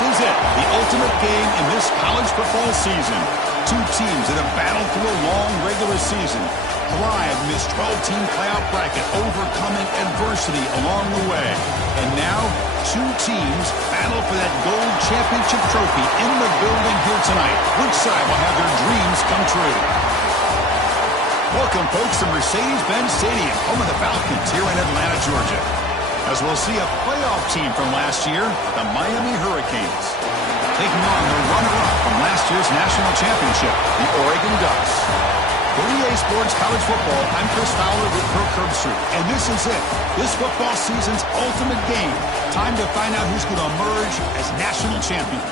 is it, the ultimate game in this college football season. Two teams that have battled through a long regular season, thrived in this 12-team playoff bracket, overcoming adversity along the way. And now, two teams battle for that gold championship trophy in the building here tonight. Which side will have their dreams come true? Welcome, folks, to Mercedes-Benz Stadium, home of the Falcons here in Atlanta, Georgia. As we'll see a playoff team from last year, the Miami Hurricanes, taking on the runner-up from last year's national championship, the Oregon Ducks. For EA Sports College Football, I'm Chris Fowler with Kirk Herbstreit, and this is it. This football season's ultimate game. Time to find out who's going to emerge as national champion.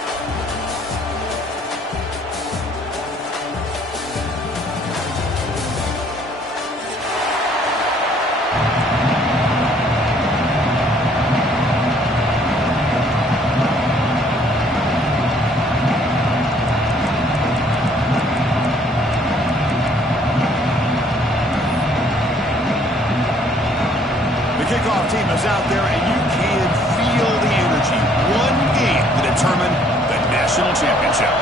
Kickoff team is out there, and you can feel the energy. One game to determine the national championship.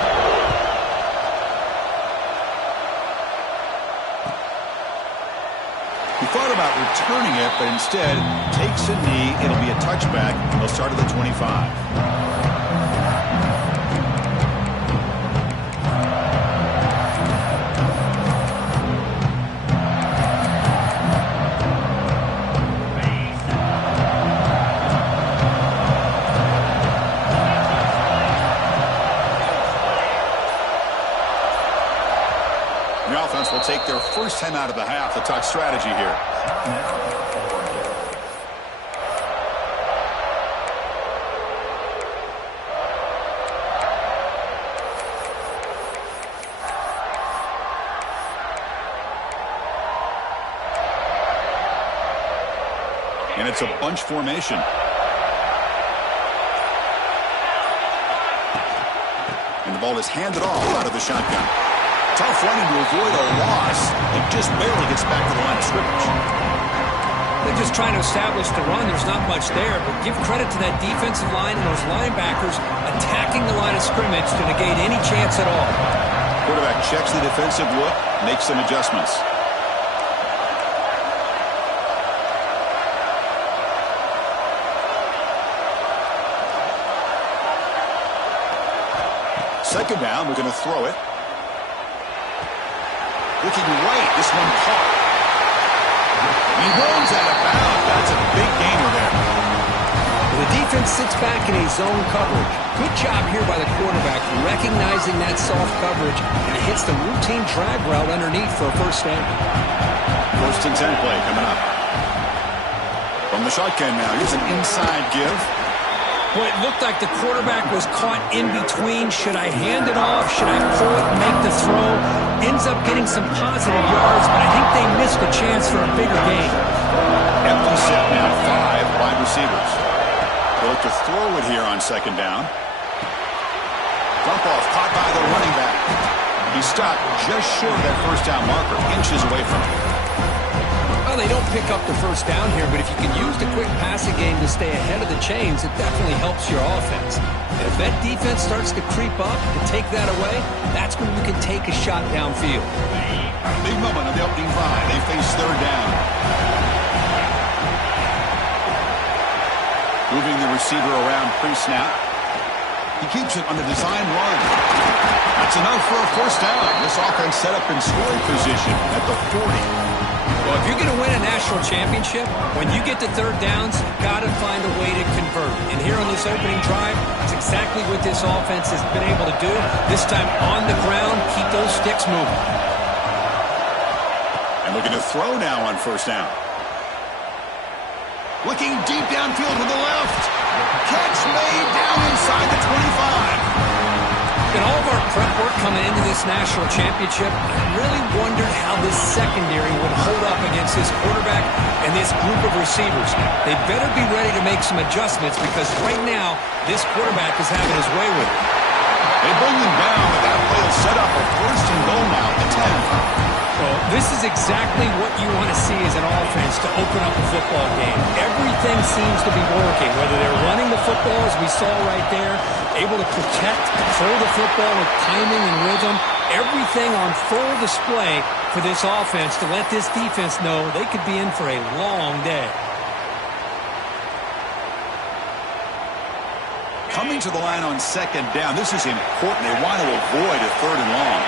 He thought about returning it, but instead takes a knee. It'll be a touchback. He'll start at the 25. The offense will take their first time out of the half to talk strategy here. And it's a bunch formation. And the ball is handed off out of the shotgun. Tough running to avoid a loss. It just barely gets back to the line of scrimmage. They're just trying to establish the run. There's not much there, but give credit to that defensive line and those linebackers attacking the line of scrimmage to negate any chance at all. Quarterback checks the defensive look, makes some adjustments. Second down, we're going to throw it. Looking right, this one caught. He runs out of bounds. That's a big gainer there. The defense sits back in a zone coverage. Good job here by the quarterback recognizing that soft coverage, and hits the routine drag route underneath for a first down. First and 10 play coming up. From the shotgun now, here's an inside give. Well, it looked like the quarterback was caught in between. Should I hand it off? Should I pull it and make the throw? Ends up getting some positive yards, but I think they missed a chance for a bigger gain. Empty set now, 5 wide receivers. They look to throw it here on second down. Dump off caught by the running back. He stopped just short of that first down marker, inches away from it. Well, they don't pick up the first down here, but if you can use the quick passing game to stay ahead of the chains, it definitely helps your offense. And if that defense starts to creep up and take that away, that's when you can take a shot downfield. Big moment of the opening drive. They face third down. Moving the receiver around pre-snap. He keeps it on the design run. That's enough for a first down. This offense set up in scoring position at the 40. Well, if you're going to win a national championship, when you get to third downs, you've got to find a way to convert. And here on this opening drive, it's exactly what this offense has been able to do. This time on the ground, keep those sticks moving. And looking to throw now on first down. Looking deep downfield to the left. Catch made down inside the 25. In all of our prep work coming into this national championship, I really wondered how this secondary would hold up against this quarterback and this group of receivers. They better be ready to make some adjustments because right now, this quarterback is having his way with it. They bring him down, but that play will set up a first and goal now at the 10. Well, this is exactly what you want to see as an offense to open up a football game. Everything everything seems to be working, whether they're running the football, as we saw right there, able to protect, throw the football with timing and rhythm, everything on full display for this offense to let this defense know they could be in for a long day. Coming to the line on second down, this is important. They want to avoid a third and long.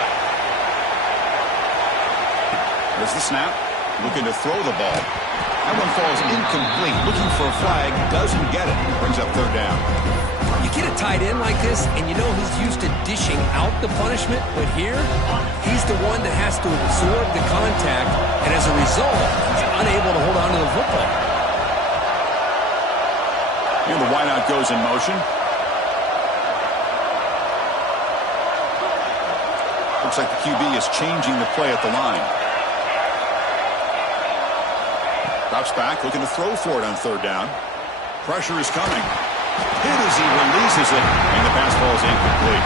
There's the snap. Looking to throw the ball. That one falls incomplete. Looking for a flag. Doesn't get it. Brings up third down. You get a tight end like this, and you know he's used to dishing out the punishment, but here, he's the one that has to absorb the contact, and as a result, he's unable to hold on to the football. And the wideout goes in motion. Looks like the QB is changing the play at the line. Drops back, looking to throw for it on third down. Pressure is coming. Hit as he releases it, and the pass ball is incomplete.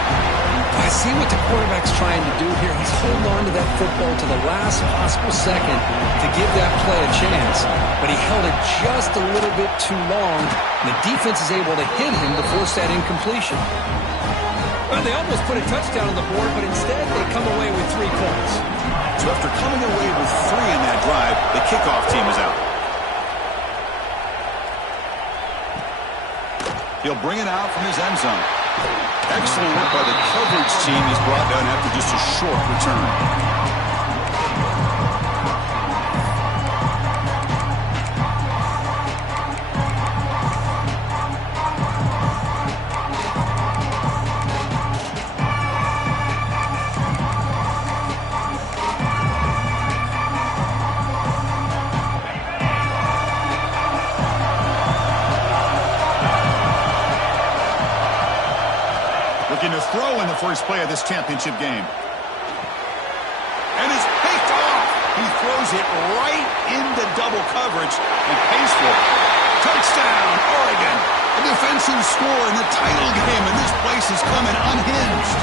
I see what the quarterback's trying to do here. He's holding on to that football to the last possible second to give that play a chance. But he held it just a little bit too long, and the defense is able to hit him to force that incompletion. Well, they almost put a touchdown on the board, but instead they come away with 3 points. So after coming away with 3 in that drive, the kickoff team is out. He'll bring it out from his end zone. Excellent work by the coverage team. He's brought down after just a short return. Looking to throw in the first play of this championship game. And it's picked off. He throws it right into double coverage and pays for it. Touchdown, Oregon. A defensive score in the title game, and this place is coming unhinged.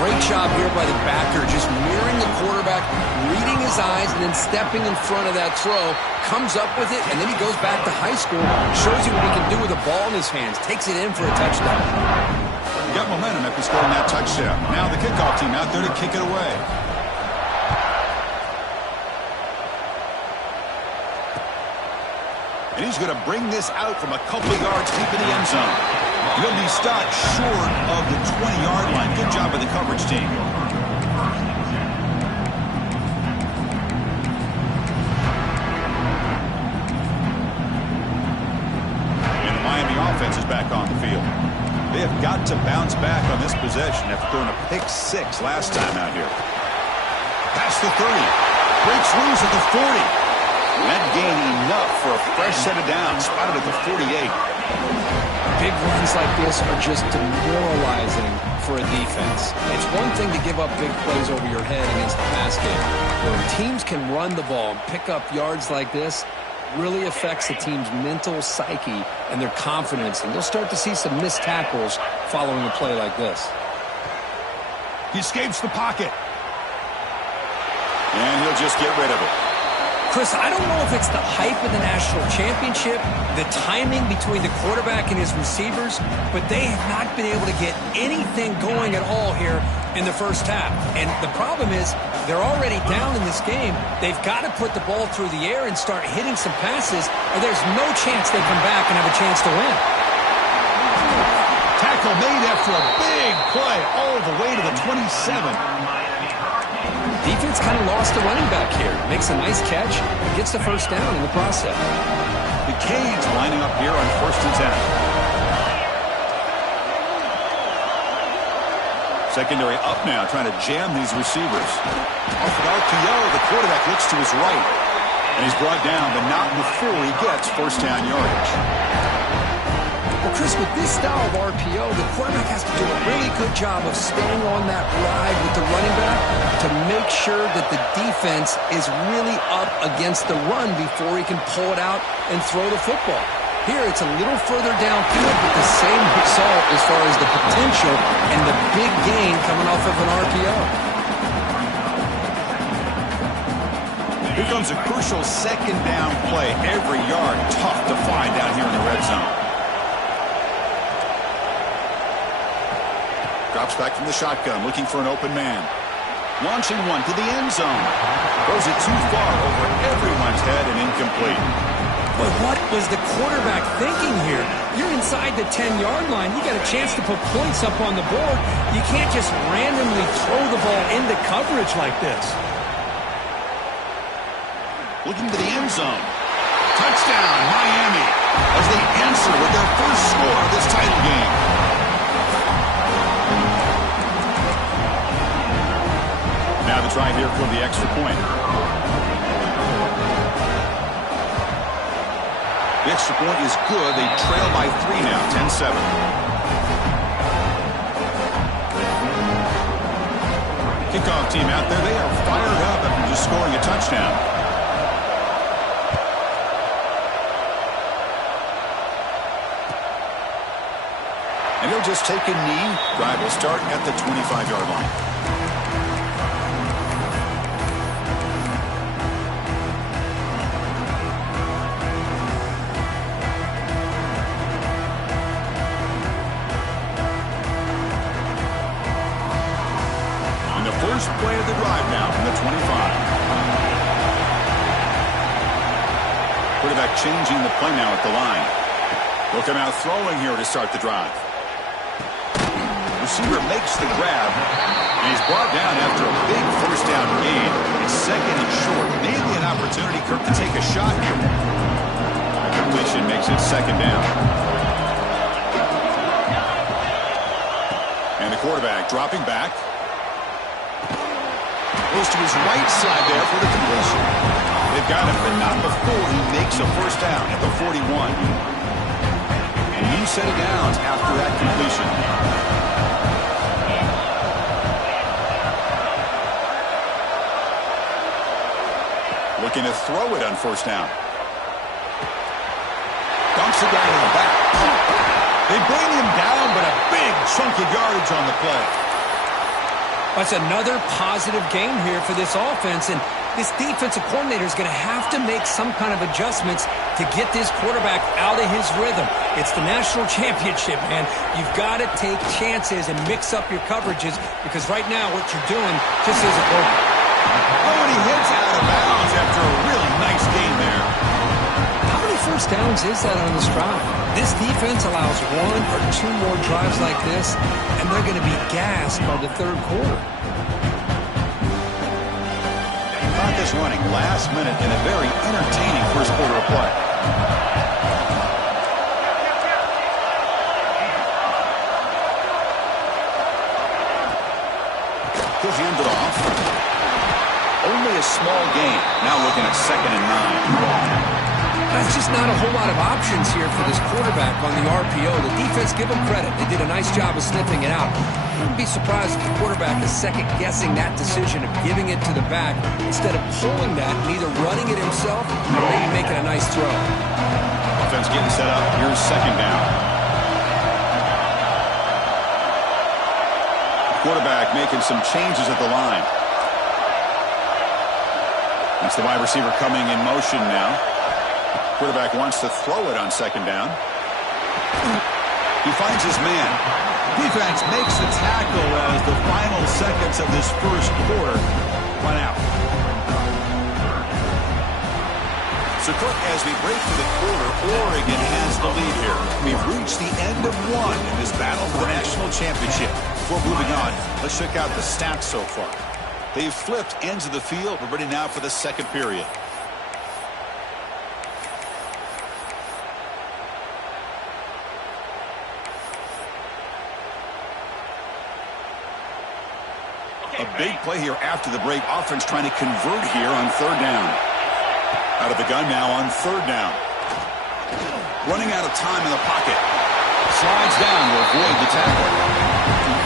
Great job here by the backer, just mirroring the quarterback, reading his eyes, and then stepping in front of that throw. Comes up with it, and then he goes back to high school, shows you what he can do with the ball in his hands, takes it in for a touchdown. Got momentum after scoring that touchdown. Now the kickoff team out there to kick it away. And he's going to bring this out from a couple of yards deep in the end zone. He'll be stopped short of the 20-yard line. Good job by the coverage team. And the Miami offense is back on the field. They have got to bounce back on this possession after throwing a pick 6 last time out here. Past the 30. Breaks loose at the 40. And that gained enough for a fresh set of downs. Spotted at the 48. Big runs like this are just demoralizing for a defense. It's one thing to give up big plays over your head against the pass game. When teams can run the ball and pick up yards like this, really affects the team's mental psyche and their confidence, and you'll start to see some missed tackles following a play like this. He escapes the pocket. And he'll just get rid of it. Chris, I don't know if it's the hype of the national championship, the timing between the quarterback and his receivers, but they have not been able to get anything going at all here in the first half. And the problem is they're already down in this game. They've got to put the ball through the air and start hitting some passes, or there's no chance they come back and have a chance to win. Tackle made after a big play all the way to the 27. Defense kind of lost the running back here. Makes a nice catch and gets the first down in the process. The Canes lining up here on 1st and 10. Secondary up now, trying to jam these receivers. Off an RPO, the quarterback looks to his right. And he's brought down, but not before he gets first down yardage. Well, Chris, with this style of RPO, the quarterback has to do a really good job of staying on that ride with the running back to make sure that the defense is really up against the run before he can pull it out and throw the football. Here, it's a little further downfield, but the same result as far as the potential and the big gain coming off of an RPO. Here comes a crucial second down play. Every yard tough to find down here in the red zone. Drops back from the shotgun, looking for an open man. Launching one to the end zone. Throws it too far over everyone's head and incomplete. But what was the quarterback thinking here? You're inside the 10-yard line. You got a chance to put points up on the board. You can't just randomly throw the ball into coverage like this. Looking to the end zone. Touchdown, Miami, as they answer with their first score of this title game. Now the try here for the extra point. The extra point is good. They trail by 3 now, 10-7. Kickoff team out there. They are fired up after just scoring a touchdown. And he'll just take a knee. Drive will start at the 25-yard line. First play of the drive now from the 25. Quarterback changing the play now at the line. They'll come out throwing here to start the drive. Receiver makes the grab, and he's brought down after a big first down gain. It's second and short. Maybe an opportunity, Kirk, to take a shot here. Completion makes it second down. And the quarterback dropping back. Goes to his right side there for the completion. They've got him, but not before he makes a first down at the 41. And new set of downs after that completion. Looking to throw it on first down. Dumps it down in the back. They bring him down, but a big chunk of yardage on the play. That's another positive game here for this offense, and this defensive coordinator is going to have to make some kind of adjustments to get this quarterback out of his rhythm. It's the national championship, man. You've got to take chances and mix up your coverages, because right now what you're doing just isn't working. Oh, and he hits out of bounds after a really nice game there. How many first downs is that on this drive? This defense allows 1 or 2 more drives like this, and they're going to be gassed by the third quarter. Clock is running last minute in a very entertaining first quarter of play. He'll hand it off. Only a small gain. Now looking at 2nd and 9. That's just not a whole lot of options here for this quarterback on the RPO. The defense, give them credit. They did a nice job of sniffing it out. I wouldn't be surprised if the quarterback is second-guessing that decision of giving it to the back instead of pulling that and either running it himself or maybe making a nice throw. Offense getting set up. Here's second down. Quarterback making some changes at the line. That's the wide receiver coming in motion now. Quarterback wants to throw it on second down. He finds his man. Defense makes the tackle as the final seconds of this first quarter run out. So, Kirk, as we break for the quarter, Oregon has the lead here. We've reached the end of one in this battle for the national championship. Before moving on, let's check out the stats so far. They've flipped ends of the field. We're ready now for the second period. A big play here after the break. Offense trying to convert here on third down. Out of the gun now on third down. Running out of time in the pocket. Slides down to avoid the tackle.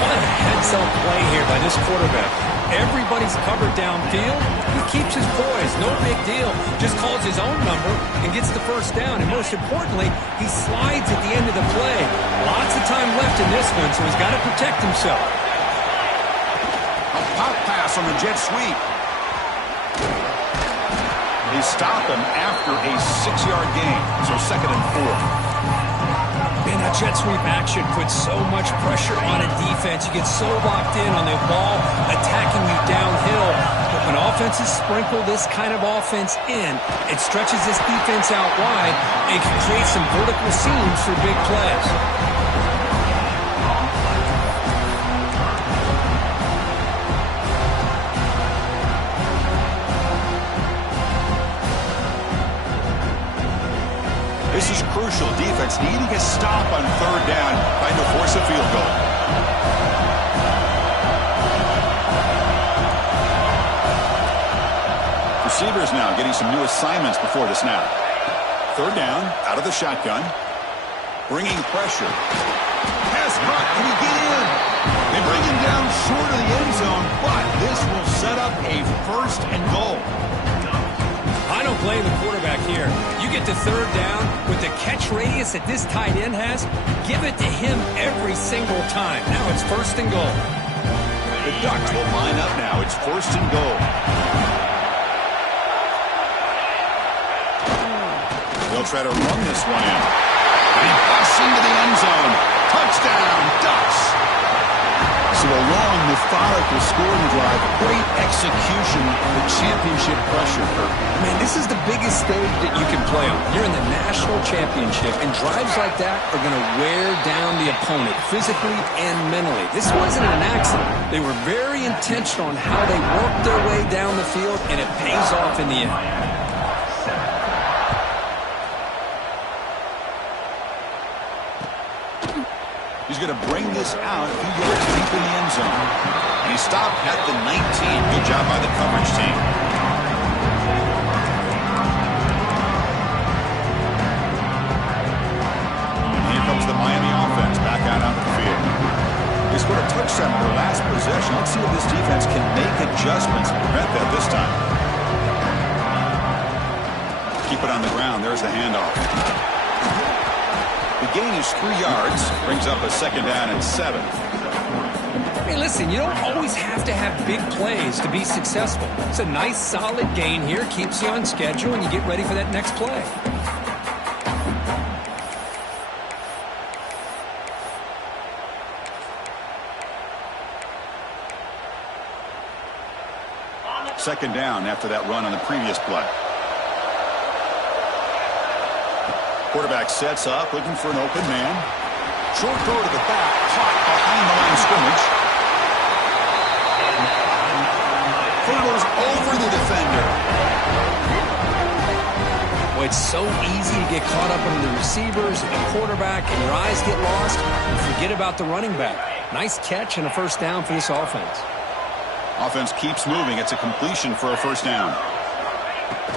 What a heads-up play here by this quarterback. Everybody's covered downfield. He keeps his poise. No big deal. Just calls his own number and gets the first down. And most importantly, he slides at the end of the play. Lots of time left in this one, so he's got to protect himself. A pop pass on the jet sweep. They stop him after a 6-yard gain, so 2nd and 4. Man, that jet sweep action puts so much pressure on a defense. You get so locked in on the ball attacking you downhill. But when offenses sprinkle this kind of offense in, it stretches this defense out wide and can create some vertical seams for big plays. This is crucial. Defense needing a stop on 3rd down, trying to force a field goal. Receivers now getting some new assignments before the snap. 3rd down, out of the shotgun. Bringing pressure. Pass caught. Can he get in? They bring him down short of the end zone, but this will set up a 1st and goal. I don't blame the quarterback here. You get to 3rd down with the catch radius that this tight end has, give it to him every single time. Now it's 1st and goal. The Ducks will line up now. It's 1st and goal. They'll try to run this one in. And he busts into the end zone. Touchdown, Ducks! So a long, methodical scoring drive. Great execution with championship pressure. Man, this is the biggest stage that you can play on. You're in the national championship, and drives like that are going to wear down the opponent physically and mentally. This wasn't an accident. They were very intentional on how they worked their way down the field, and it pays off in the end. He's going to bring this out a few yards deep in the end zone. And he stopped at the 19. Good job by the coverage team. And here comes the Miami offense back out onto the field. They scored a touchdown in their last possession. Let's see if this defense can make adjustments and prevent that this time. Keep it on the ground. There's the handoff. The gain is 3 yards, brings up a 2nd down and 7. Hey, listen, you don't always have to have big plays to be successful. It's a nice, solid gain here, keeps you on schedule, and you get ready for that next play. Second down after that run on the previous play. Quarterback sets up, looking for an open man. Short throw to the back, caught behind the line of scrimmage. Hurdles over the defender. Well, it's so easy to get caught up on the receivers and the quarterback, and your eyes get lost. You forget about the running back. Nice catch and a 1st down for this offense. Offense keeps moving. It's a completion for a 1st down.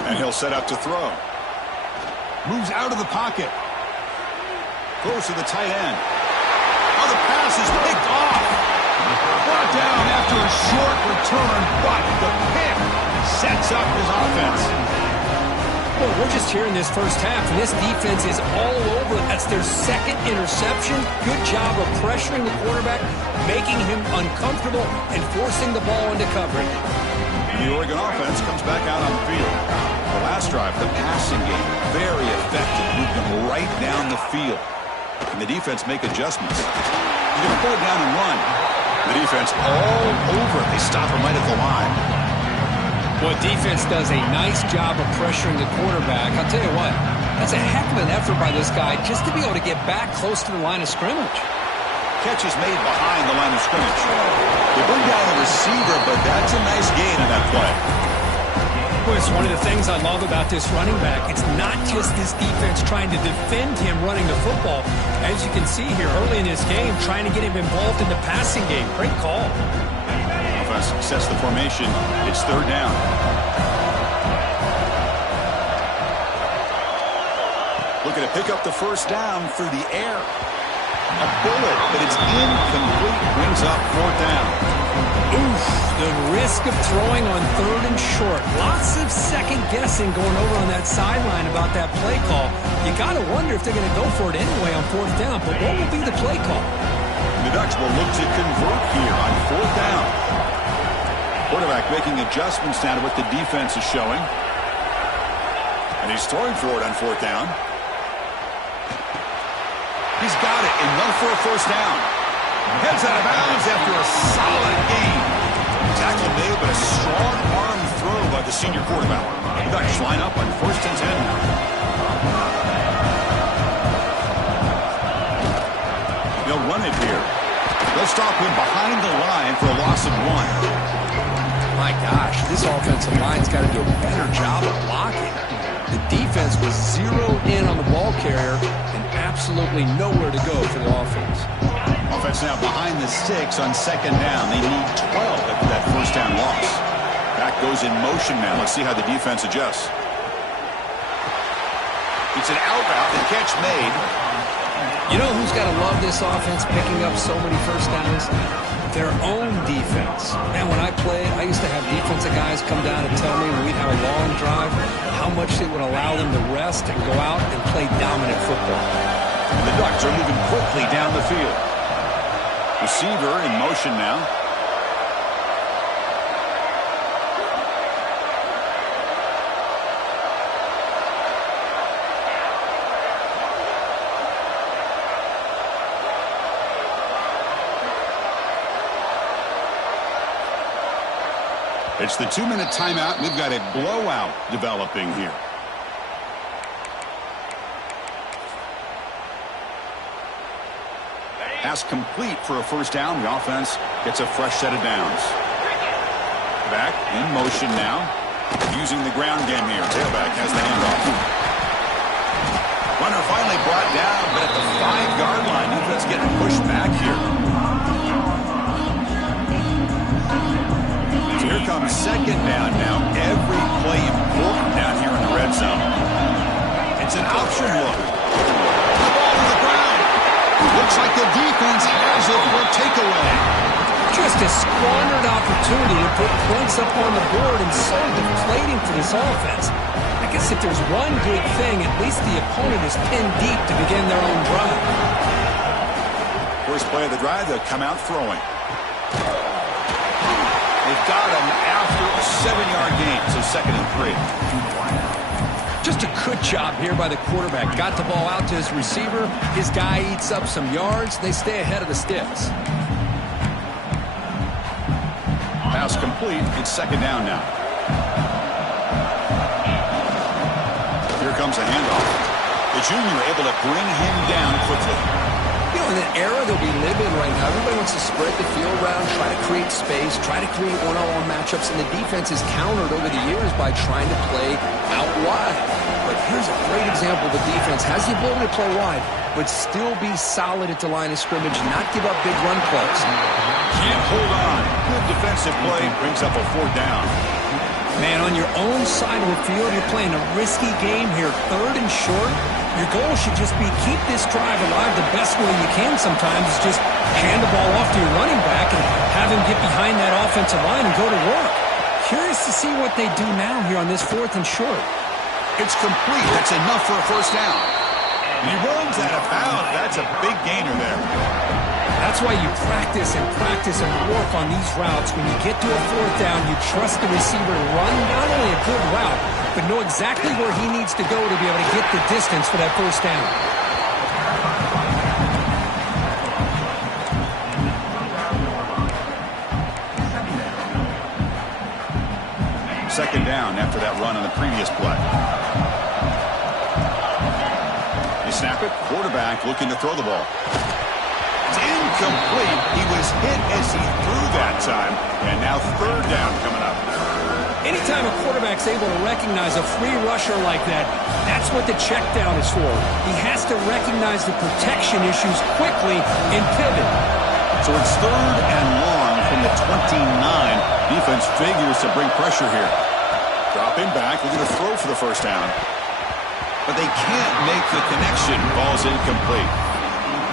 And he'll set up to throw. Moves out of the pocket. Throws to the tight end. Oh, the pass is picked off. Brought down after a short return, but the pick sets up his offense. Well, we're just here in this 1st half, and this defense is all over it. That's their 2nd interception. Good job of pressuring the quarterback, making him uncomfortable, and forcing the ball into coverage. The Oregon offense comes back out on the field. The last drive, the passing game, very effective. Moved them right down the field. And the defense make adjustments. He's going to pull it down and run. The defense all over. They stop him right at the line. Well, defense does a nice job of pressuring the quarterback. I'll tell you what, that's a heck of an effort by this guy just to be able to get back close to the line of scrimmage. Catch is made behind the line of scrimmage. They bring down the receiver, but that's a nice gain in that play. Well, it's one of the things I love about this running back. It's not just this defense trying to defend him running the football. As you can see here early in this game, trying to get him involved in the passing game. Great call. Offense sets the formation. It's 3rd down. Looking to pick up the 1st down through the air. A bullet, but it's incomplete. Brings up 4th down. Oof, the risk of throwing on 3rd and short. Lots of second guessing going over on that sideline about that play call. You got to wonder if they're going to go for it anyway on 4th down, but what will be the play call? The Ducks will look to convert here on 4th down. Quarterback making adjustments now to what the defense is showing. he's throwing for it on fourth down. He's got it and run for a first down. Heads out of bounds after a solid gain. Tackle made, but a strong arm throw by the senior quarterback. The Ducks line up on 1st and 10 now. They'll run it here. They'll stop him behind the line for a loss of 1. My gosh, this offensive line's got to do a better job of blocking. The defense was zeroed in on the ball carrier and absolutely nowhere to go for the offense. Offense now behind the sticks on 2nd down. They need 12 after that first down loss. Back goes in motion now. Let's see how the defense adjusts. It's an out route. The catch made. You know who's got to love this offense picking up so many first downs? Their own defense. Man, when I played, I used to have defensive guys come down and tell me when we'd have a long drive how much it would allow them to rest and go out and play dominant football. And the Ducks are moving quickly down the field. Receiver in motion now. It's the 2-minute timeout. We've got a blowout developing here. Pass complete for a first down. The offense gets a fresh set of downs. Back in motion now. Using the ground game here. Tailback has the handoff. Runner finally brought down, but at the 5-yard line, defense getting pushed back here. So here comes 2nd down now. Every play important down here in the red zone. It's an option look. The ball to the ground. Looks like the defense has it for a takeaway. Just a squandered opportunity to put points up on the board and so deflating for this offense. I guess if there's one good thing, at least the opponent is pinned deep to begin their own drive. First play of the drive, they'll come out throwing. They've got him after a 7-yard gain, so 2nd and 3. Just a good job here by the quarterback. Got the ball out to his receiver. His guy eats up some yards. They stay ahead of the sticks. Pass complete. It's 2nd down now. Here comes a handoff. The junior able to bring him down quickly. You know, in the era that we live in right now, everybody wants to spread the field around, try to create space, try to create one-on-one matchups, and the defense is countered over the years by trying to play out wide. But here's a great example. The defense has the ability to play wide, but still be solid at the line of scrimmage, not give up big run plays. Can't hold on. Good defensive play. Brings up a 4th down. Man, on your own side of the field, you're playing a risky game here. 3rd and short. Your goal should just be keep this drive alive the best way you can sometimes is just hand the ball off to your running back and have him get behind that offensive line and go to work. Curious to see what they do now here on this 4th and short. It's complete. That's enough for a first down. He runs out of bounds. That's a big gainer there. That's why you practice and work on these routes. When you get to a 4th down, you trust the receiver to run not only a good route, but know exactly where he needs to go to be able to get the distance for that first down. Second down after that run on the previous play. They snap it. Quarterback looking to throw the ball. It's incomplete. He was hit as he threw that time. And now 3rd down coming up. Anytime a quarterback's able to recognize a free rusher like that, that's what the check down is for. He has to recognize the protection issues quickly and pivot. So it's 3rd and long from the 29. Defense figures to bring pressure here. Dropping back, looking to throw for the first down. But they can't make the connection. Ball's incomplete.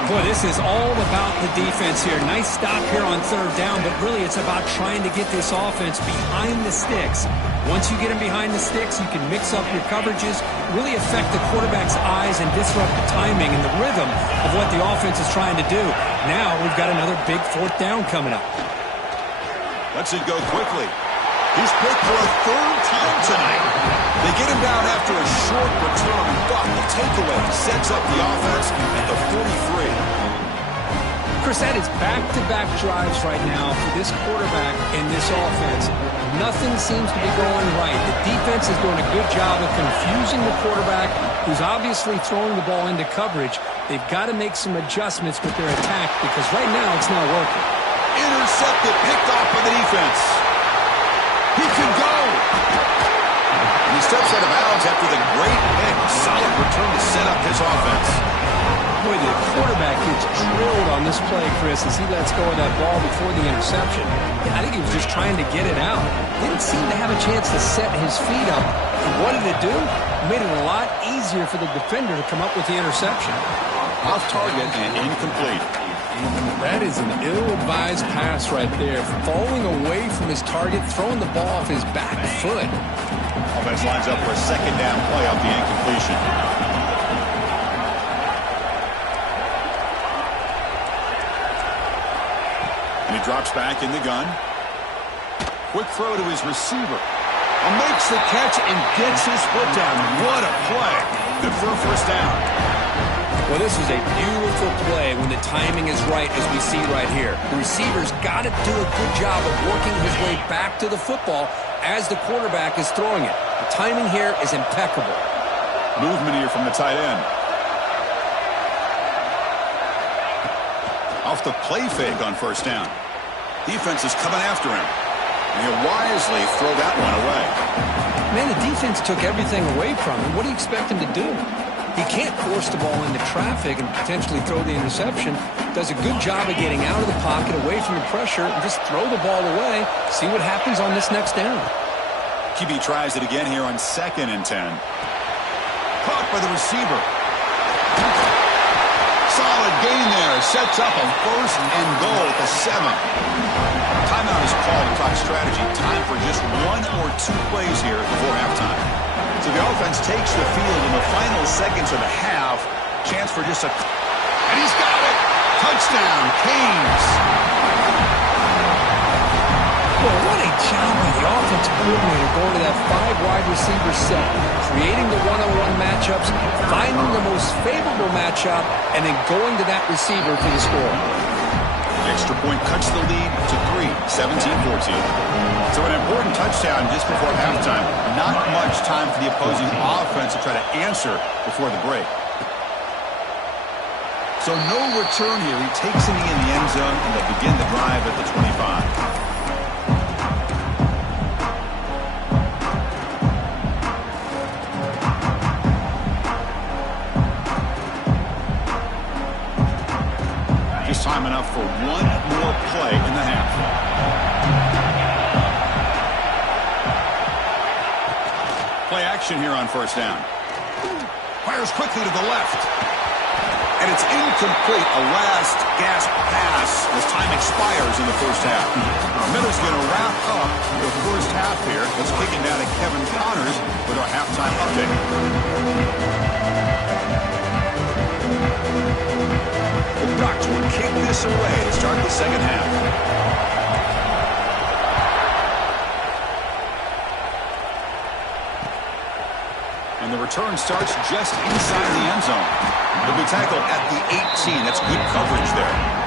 Boy, this is all about the defense here. Nice stop here on 3rd down, but really it's about trying to get this offense behind the sticks. Once you get them behind the sticks, you can mix up your coverages, really affect the quarterback's eyes and disrupt the timing and the rhythm of what the offense is trying to do. Now we've got another big 4th down coming up. Lets it go quickly. He's picked for a 3rd time tonight. They get him down after a short sets up the offense at the 43. Chris, that is back-to-back drives right now for this quarterback and this offense. Nothing seems to be going right. The defense is doing a good job of confusing the quarterback, who's obviously throwing the ball into coverage. They've got to make some adjustments with their attack because right now it's not working. Intercepted, picked off by the defense. He can go. And he steps out of bounds after the great pick. Solid return to set up his offense. Boy, the quarterback gets drilled on this play, Chris, as he lets go of that ball before the interception. I think he was just trying to get it out. Didn't seem to have a chance to set his feet up. And what did it do? It made it a lot easier for the defender to come up with the interception. Off target and incomplete. That is an ill-advised pass right there. Falling away from his target, throwing the ball off his back foot. Offense lines up for a second down play off the incompletion. And he drops back in the gun. Quick throw to his receiver. Makes the catch and gets his foot down. What a play. Good for a first down. Well, this is a beautiful play when the timing is right, as we see right here. The receiver's got to do a good job of working his way back to the football as the quarterback is throwing it. The timing here is impeccable. Movement here from the tight end. Off the play fake on first down. Defense is coming after him. And he'll wisely throw that one away. Man, the defense took everything away from him. What do you expect him to do? He can't force the ball into traffic and potentially throw the interception. Does a good job of getting out of the pocket, away from the pressure, and just throw the ball away. See what happens on this next down. QB tries it again here on 2nd and 10. Caught by the receiver. Solid gain there. Sets up a 1st and goal at the 7. Timeout is called to talk strategy. Time for just 1 or 2 plays here before halftime. So the offense takes the field in the final seconds of the half. Chance for just a... And he's got it! Touchdown, Canes! Well, what a job by the offensive coordinator going to that 5 wide receiver set, creating the one-on-one matchups, finding the most favorable matchup, and then going to that receiver for the score. Extra point cuts the lead to 3, 17-14. So an important touchdown just before halftime. Not much time for the opposing offense to try to answer before the break. So no return here. He takes a knee in the end zone, and they'll begin the drive at the 25. Time enough for 1 more play in the half. Play action here on first down. Fires quickly to the left. And it's incomplete. A last gasp pass as time expires in the first half. Miller's going to wrap up the first half here. Let's kick it down to Kevin Connors with our halftime update. The Ducks will kick this away to start the second half. And the return starts just inside the end zone. He'll be tackled at the 18. That's good coverage there.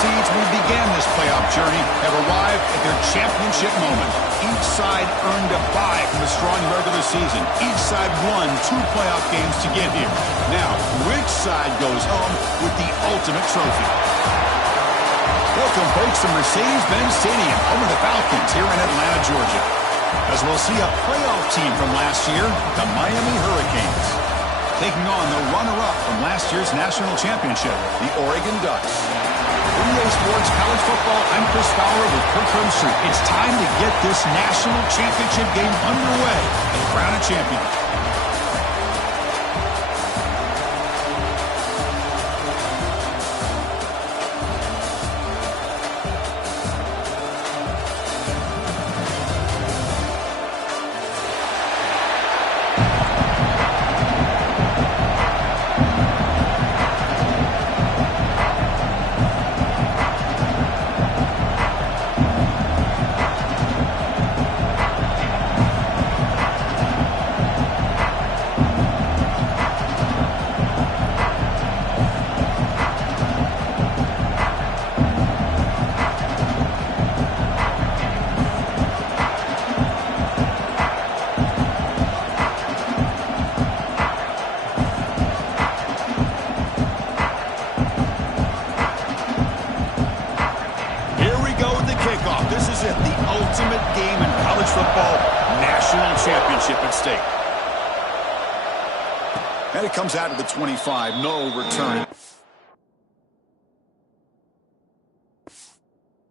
seeds who began this playoff journey have arrived at their championship moment. Each side earned a bye from a strong regular season. Each side won 2 playoff games to get here. Now, which side goes home with the ultimate trophy? Welcome, folks, to Mercedes-Benz Stadium, home of the Falcons here in Atlanta, Georgia, as we'll see a playoff team from last year, the Miami Hurricanes, taking on the runner-up from last year's national championship, the Oregon Ducks. For EA Sports College Football, I'm Chris Fowler with Kirk Herbstreit. It's time to get this national championship game underway and crown a champion. This is it, the ultimate game in college football, national championship at stake. And it comes out to the 25, no return.